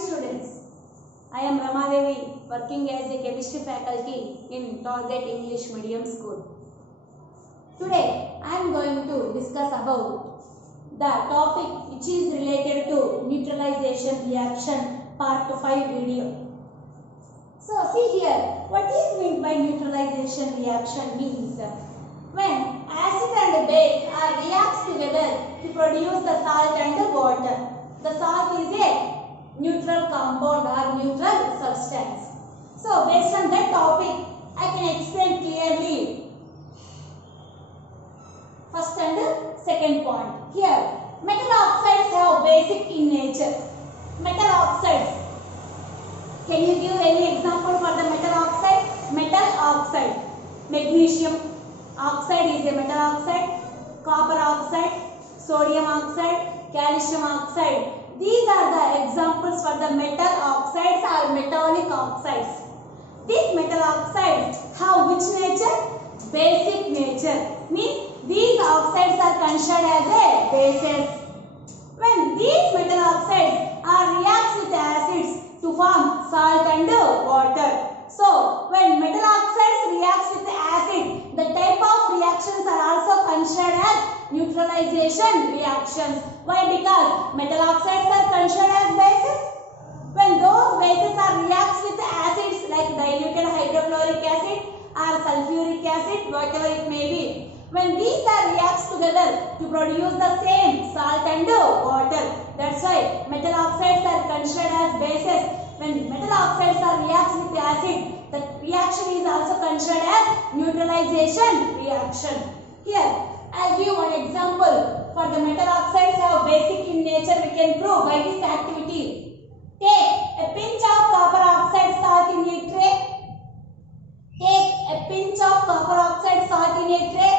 students. I am Ramadevi, working as a chemistry faculty in Target English Medium School. Today I am going to discuss about the topic which is related to neutralization reaction part 5 video. So see here, what is meant by neutralization reaction means when acid and base are reacts together to produce the salt and water. The salt is a neutral compound or neutral substance. So based on that topic, I can explain clearly first and second point. Here, metal oxides have basic in nature. Metal oxides. Can you give any example for the metal oxide? Metal oxide. Magnesium oxide is a metal oxide. Copper oxide, sodium oxide, calcium oxide. These are the examples for the metal oxides or metallic oxides. These metal oxides have which nature? Basic nature. Means these oxides are considered as a bases. When these metal oxides are reacts with acids to form salt and water. So when metal oxides reacts with acid, the type of reactions are also considered as neutralization reactions. Why? Because metal oxides are considered as bases. When those bases are reacts with acids like diluted hydrochloric acid or sulfuric acid, whatever it may be. When these are reacts together to produce the same salt and water. That's why metal oxides are considered as bases. When metal oxides are reacts with acid, the reaction is also considered as neutralization reaction. Here, I'll give one example. For the metal oxides have basic in nature, we can prove by this activity. Take a pinch of copper oxide salt in a tray. Take a pinch of copper oxide salt in a tray,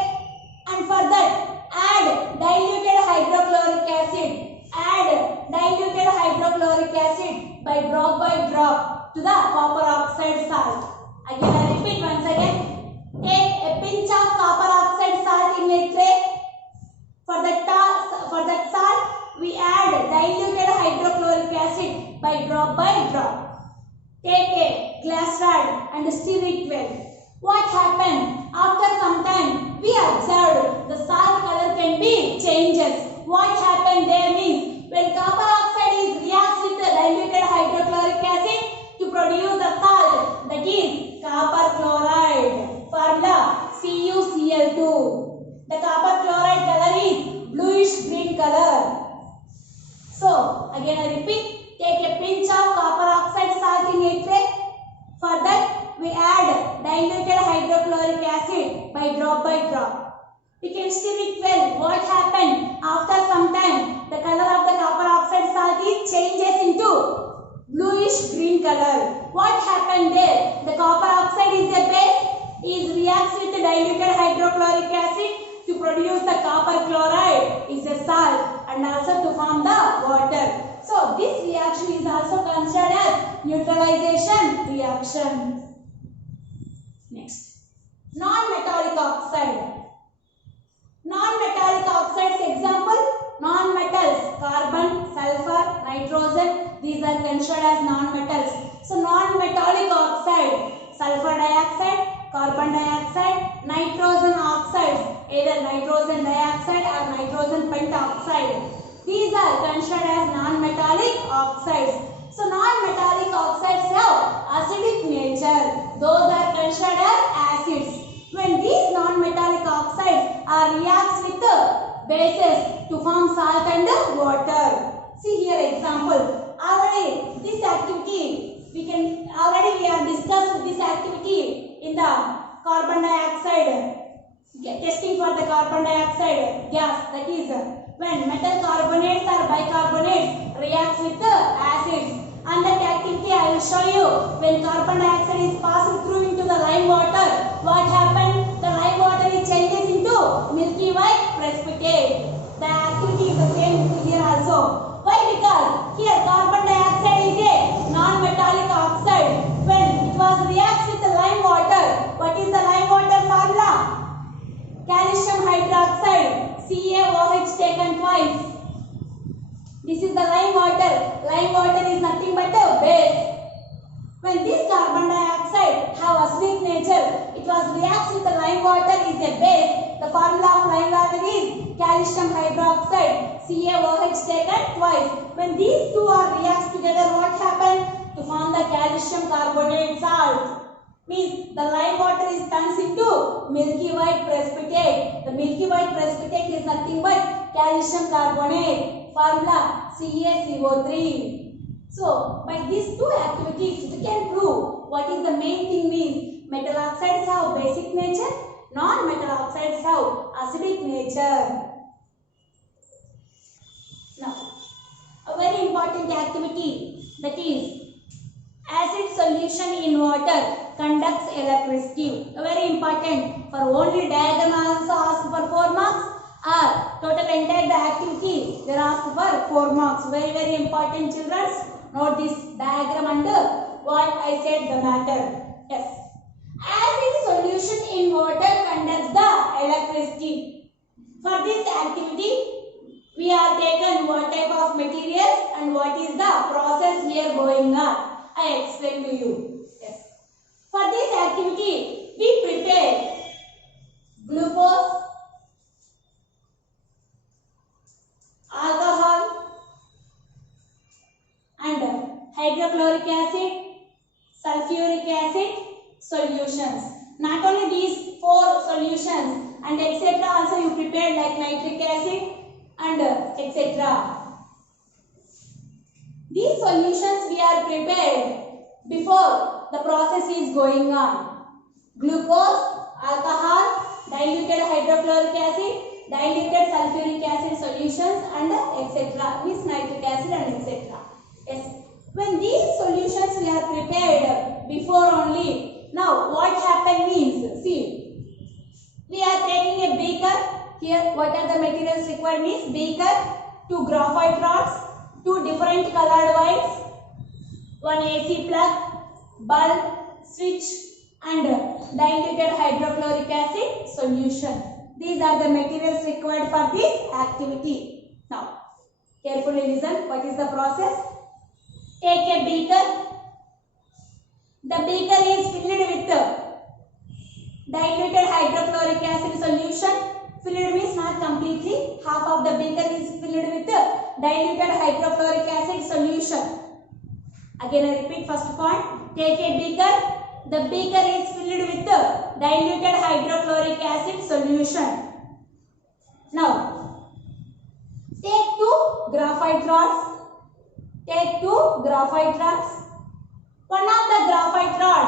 and for that add diluted hydrochloric acid. Add diluted hydrochloric acid by drop to the copper oxide salt. Again, I repeat once again. Take a pinch of copper oxide salt in a tray. For that salt, we add diluted hydrochloric acid by drop. Take a glass rod and stir it well. What happened? After some time, we observed the salt color can be changes. What happened there means when copper oxide reacts with the diluted hydrochloric acid to produce the salt, that is copper chloride. Formula CuCl2. The copper chloride color is bluish green color. So again I repeat, take a pinch of copper oxide salt in a tray. For that we add diluted hydrochloric acid by drop. We can stir it well. What happened? After some time, the color of the copper oxide salt changes into bluish green color. What happened there? The copper oxide is a base, reacts with the diluted hydrochloric acid to produce the copper chloride is a salt and also to form the water. So this reaction is also considered as neutralization reaction. Next, non-metallic oxide. Non-metallic oxides example, non-metals, carbon, sulfur, nitrogen, these are considered as non-metals. So non-metallic oxide, sulfur dioxide, carbon dioxide, nitrogen oxides, either nitrogen dioxide or nitrogen pentoxide. These are considered as non-metallic oxides. So non-metallic oxides have acidic nature. Those are considered as acids. When these non-metallic oxides are reacts with bases to form salt and water. See here example. Already this activity we have discussed this activity in the carbon dioxide. Testing for the carbon dioxide gas, that is when metal carbonates or bicarbonates reacts with the acids. And that activity I will show you. When carbon dioxide is passed through into the lime water, what happened? The lime water changes into milky white precipitate. The activity is the same here also. Why? Because here carbon dioxide is a non-metallic oxide. When it was reacts with the lime water, what is the lime water formula? Calcium hydroxide, CaOH taken twice. This is the lime water. Lime water is nothing but When this carbon dioxide have acidic nature, it was reacts with the lime water is a base. The formula of lime water is calcium hydroxide, CaOH taken twice. When these two are reacts together, what happens? To form the calcium carbonate salt. Means the lime water is turns into milky white precipitate. The milky white precipitate is nothing but calcium carbonate. Formula CaCO3. So, by these two activities, we can prove what is the main thing means. Metal oxides have basic nature, non-metal oxides have acidic nature. Now, a very important activity, that is acid solution in water conducts electricity. A very important. For only diagram also asked for 4 marks. Total entire the activity they are asked for 4 marks. Very, very important, children. Note this diagram under what I said the matter. Yes. Acid solution in water conducts the electricity. For this activity, we have taken what type of materials and what is the process here going on. I explain to you. Yes. For this activity, we prepare glucose, alcohol, and hydrochloric acid, sulfuric acid solutions. Not only these 4 solutions and etc. also you prepared like nitric acid and etc. These solutions we are prepared before the process is going on. Glucose, alcohol, diluted hydrochloric acid, diluted sulfuric acid solutions and etc. Means nitric acid and etc. Yes. When these solutions we are prepared before only, now what happened means, see, we are taking a beaker. Here what are the materials required means beaker, 2 graphite rods, 2 different colored wires, 1 AC plug, bulb, switch and diluted hydrochloric acid solution. These are the materials required for this activity. Now, carefully listen, what is the process? Take a beaker. The beaker is filled with diluted hydrochloric acid solution. Filled means not completely. Half of the beaker is filled with diluted hydrochloric acid solution. Again I repeat first point. Take a beaker. The beaker is filled with diluted hydrochloric acid solution. Now, take 2 graphite rods. Take 2 graphite rods. One of the graphite rod,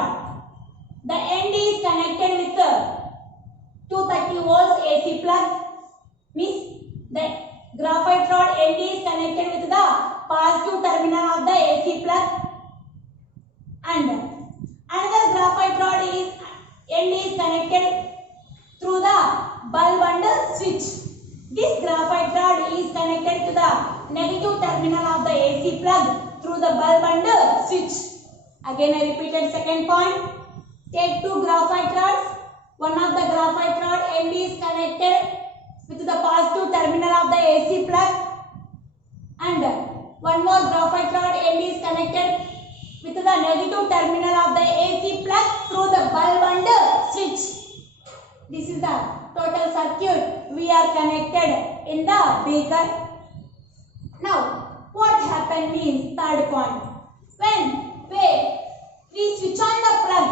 the end is connected with 230 volts AC plug. Means the graphite rod end is connected with the positive terminal of the AC plug. And another graphite rod is end is connected through the bulb and switch. This graphite rod is connected to the negative terminal of the AC plug through the bulb and switch. Again I repeated second point. Take 2 graphite rods. One of the graphite rod end is connected with the positive terminal of the AC plug. And one more graphite rod end is connected with the negative terminal of the AC plug through the bulb and switch. This is the total circuit we are connected in the beaker. Now, what happened means third point. When we switch on the plug,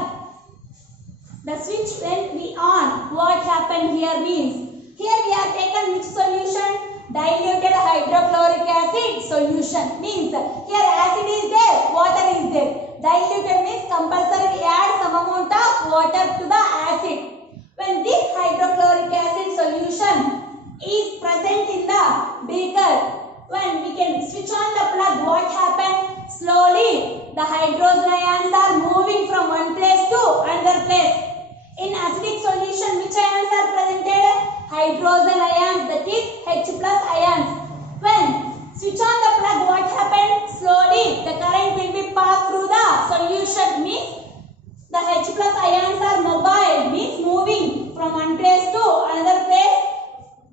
the switch when we on, what happened here means, here we are taken which solution? Diluted hydrochloric acid solution. Means here acid is there, water is there. Diluted means compulsory add some amount of water to the acid. When this hydrochloric acid solution is present in the beaker, when we can switch on the plug, what happens? Slowly the hydrogen ions are moving from one place to another place. In acidic solution, which ions are presented? Hydrogen ions, that is H plus ions. When switch on the plug, what happens? Slowly the current will be passed through the solution. Means the H plus ions are mobile, means moving from one place to another place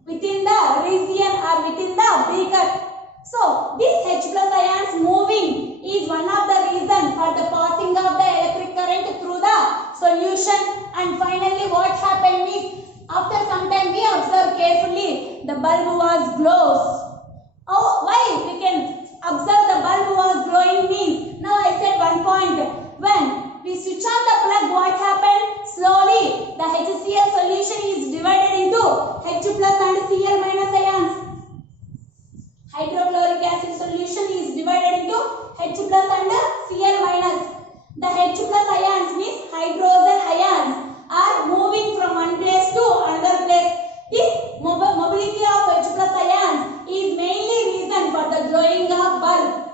within the region or within the beaker. So this H plus ions moving is one of the reasons for the passing of the bulb was glows. Oh, why we can observe the bulb was glowing means, now I said one point, when we switch on the plug, what happened? Slowly the HCl solution is divided into H plus and Cl minus ions. Hydrochloric acid solution is divided into H plus and Cl minus. The H plus ions means hydrogen ions are moving from one place to another place. This mobility of H plus ions is mainly reason for the glowing of bulb.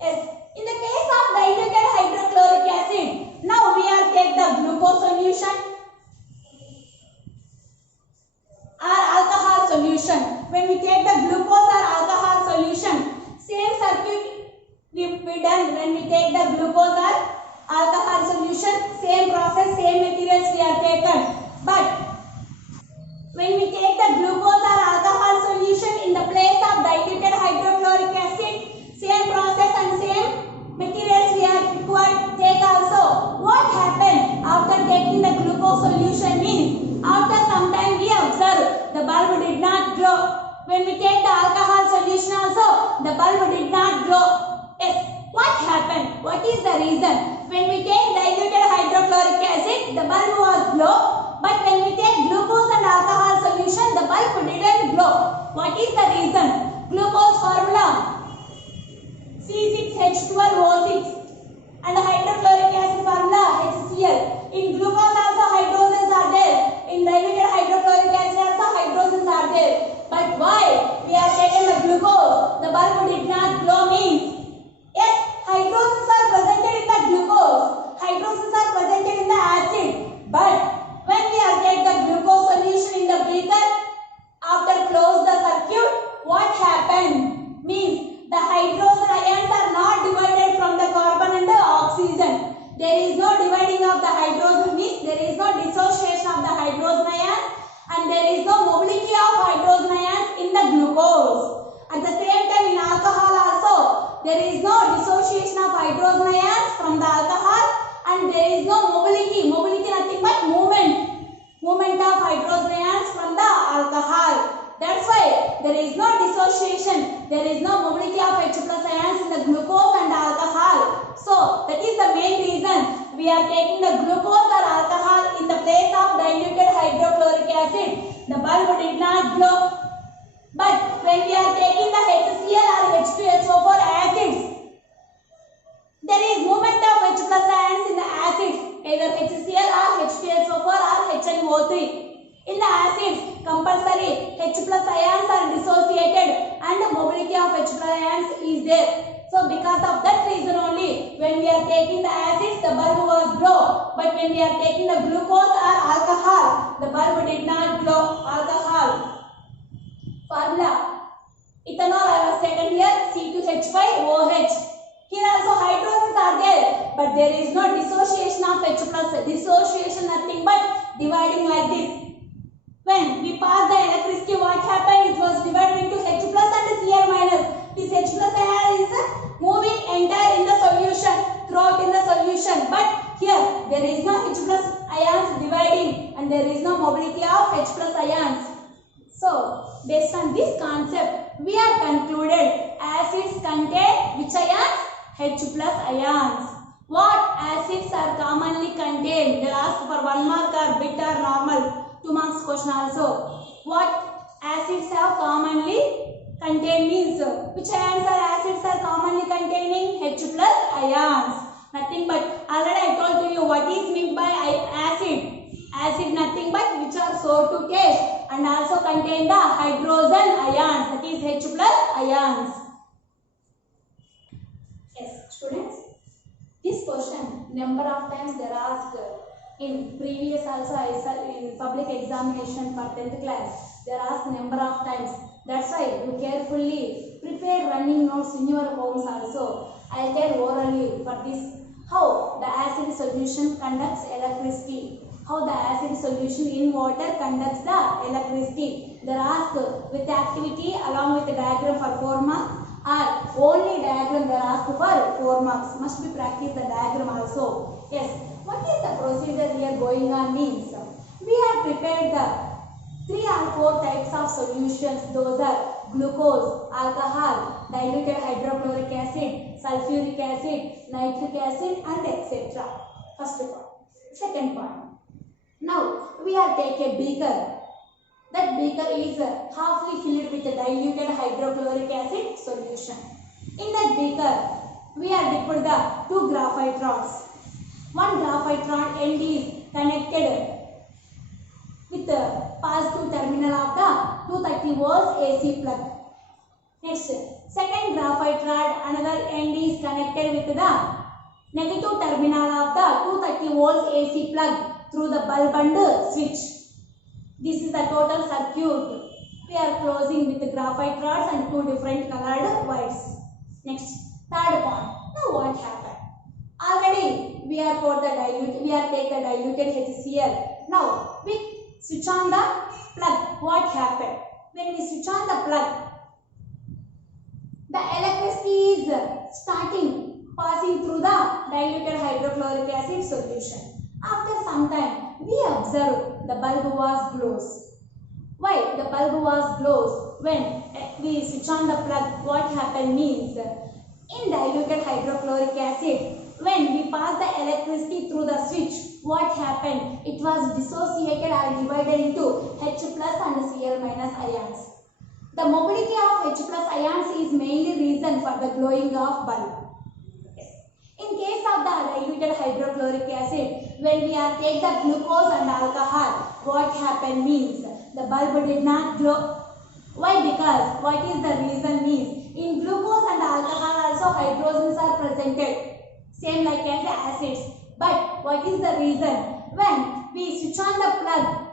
Yes. In the case of diluted hydrochloric acid, now we are take the glucose solution or alcohol solution. When we take the glucose or alcohol solution, same circuit we done. When we take the glucose or alcohol solution, same process, same materials we are taken. But when we take the glucose or alcohol solution in the place of diluted hydrochloric acid, same process and same materials we are required to take also. What happened after taking the glucose solution means, after some time we observe the bulb did not glow. When we take the alcohol solution also, the bulb did not glow. Yes. What happened? What is the reason? When we take diluted hydrochloric acid, the bulb was glow. But when we take glucose and alcohol solution, the bulb didn't glow. What is the reason? Glucose formula C6H12O6 and the hydrochloric acid formula HCl. In glucose also hydrogens are there. In diluted hydrochloric acid also hydrogens are there. But why we have taken the glucose, the bulb did not glow means, yes, hydrogens are presented in the glucose. Hydrogens are presented in the acid. But when we are take the glucose solution in the beaker, after close the circuit, what happened? Means the hydrogen ions are not divided from the carbon and the oxygen. There is no dividing of the hydrogen, means there is no dissociation of the hydrogen ions, and there is no mobility of hydrogen ions in the glucose. At the same time in alcohol also, there is no dissociation of hydrogen ions from the alcohol, and there is no mobility. Mobility nothing but movement of hydrogen ions from the alcohol. That's why there is no dissociation. There is no mobility of H plus ions in the glucose and alcohol. So that is the main reason we are taking the glucose or alcohol in the place of diluted hydrochloric acid. The bulb did not glow. But when we are taking the HCl or H2SO4 acids, there is movement of H plus ions in the acids, either HCl or H2SO4 or HNO3. In the acids, compulsory H plus ions are dissociated and the mobility of H plus ions is there. So because of that reason only, when we are taking the acids, the bulb was glow. But when we are taking the glucose or alcohol, the bulb did not glow. Alcohol formula, ethanol I was taken here, C2H5OH. Here also hydrogens are there, but there is no dissociation of H plus. Dissociation nothing but dividing like this. When we pass the electricity, what happened? It was divided into H plus and Cl minus. This H plus ion is moving entire in the solution, throughout in the solution. But here there is no H plus ions dividing and there is no mobility of H plus ions. So based on this concept, we have concluded acids contain which ions? H plus ions. What acids are commonly contained? They are asked for 1 mark or bit or normal. 2 marks question also. What acids have commonly contained means, which ions are acids are commonly containing? H plus ions. Nothing but, already I told to you what is meant by acid. Acid nothing but which are sour to taste and also contain the hydrogen ions, that is H plus ions. Yes, students, this question number of times they are asked. In previous also in public examination for 10th class, they are asked number of times. That's why you carefully prepare running notes in your homes also. I'll tell orally for this how the acid solution conducts electricity. How the acid solution in water conducts the electricity. They are asked with activity along with the diagram for 4 marks, or only diagram they are asked for 4 marks. Must be practice the diagram also. Yes. What is the procedure here going on means, we have prepared the 3 or 4 types of solutions. Those are glucose, alcohol, diluted hydrochloric acid, sulfuric acid, nitric acid, and etc. First point. Second point. Now we are take a beaker. That beaker is halfly filled with diluted hydrochloric acid solution. In that beaker, we are dipped the 2 graphite rods. One graphite rod end is connected with the positive terminal of the 230 volts AC plug. Next, second graphite rod, another end is connected with the negative terminal of the 230 volts AC plug through the bulb and switch. This is the total circuit. We are closing with the graphite rods and 2 different colored wires. Next, third point. Now what happened? Already we are for the dilute. We are take the diluted HCl. Now we switch on the plug. What happened? When we switch on the plug, the electricity is starting passing through the diluted hydrochloric acid solution. After some time, we observed the bulb was glows. Why the bulb was glows? When we switch on the plug, what happened means, in diluted hydrochloric acid, when we pass the electricity through the switch, what happened? It was dissociated or divided into H plus and Cl minus ions. The mobility of H plus ions is mainly reason for the glowing of bulb. In case of the diluted hydrochloric acid, when we are take the glucose and alcohol, what happened means, the bulb did not glow. Why? Because what is the reason means, in glucose and alcohol also hydrogens are presented, same like as acids. But what is the reason? When we switch on the plug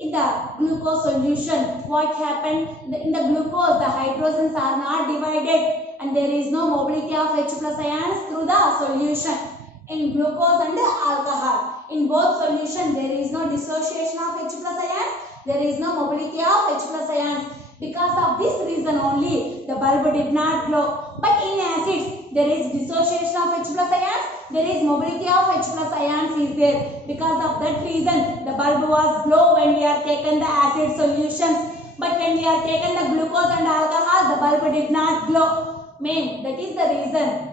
in the glucose solution, what happened? In the glucose, the hydrogens are not divided and there is no mobility of H plus ions through the solution. In glucose and alcohol, in both solution there is no dissociation of H plus ions, there is no mobility of H plus ions. Because of this reason only, the bulb did not glow. But in acids, there is dissociation of H plus ions, there is mobility of H plus ions is there. Because of that reason, the bulb was glow when we are taken the acid solutions. But when we are taken the glucose and alcohol, the bulb did not glow. That is the reason.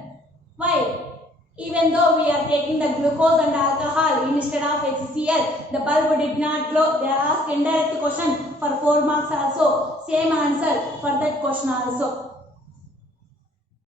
Why? Even though we are taking the glucose and alcohol instead of HCl, the bulb did not glow. They are asked indirect question for 4 marks also. Same answer for that question also.